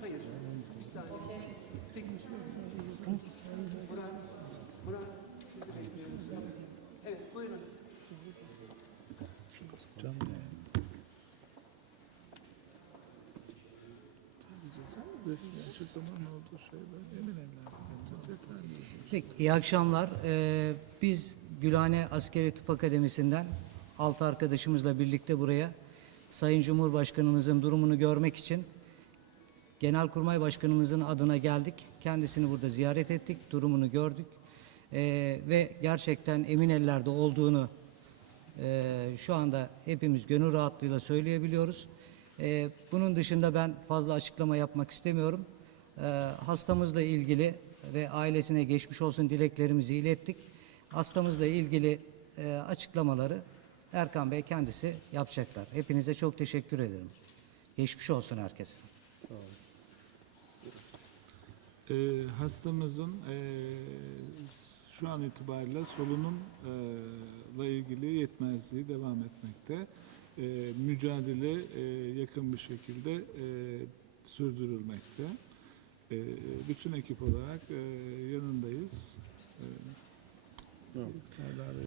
Hayır. Evet buyurun. Akşamlar. Ee, biz Gülhane Askeri Tıp Akademisi'nden altı arkadaşımızla birlikte buraya Sayın Cumhurbaşkanımızın durumunu görmek için Genelkurmay Başkanımızın adına geldik. Kendisini burada ziyaret ettik, durumunu gördük. Ee, ve gerçekten emin ellerde olduğunu e, şu anda hepimiz gönül rahatlığıyla söyleyebiliyoruz. Ee, bunun dışında ben fazla açıklama yapmak istemiyorum. Ee, hastamızla ilgili ve ailesine geçmiş olsun dileklerimizi ilettik. Hastamızla ilgili e, açıklamaları Erkan Bey kendisi yapacaklar. Hepinize çok teşekkür ederim. Geçmiş olsun herkese. Ee, hastamızın e, şu an itibariyle solunumla ilgili yetmezliği devam etmekte. E, mücadele e, yakın bir şekilde e, sürdürülmekte. E, bütün ekip olarak e, yanındayız. E, Serdar Bey.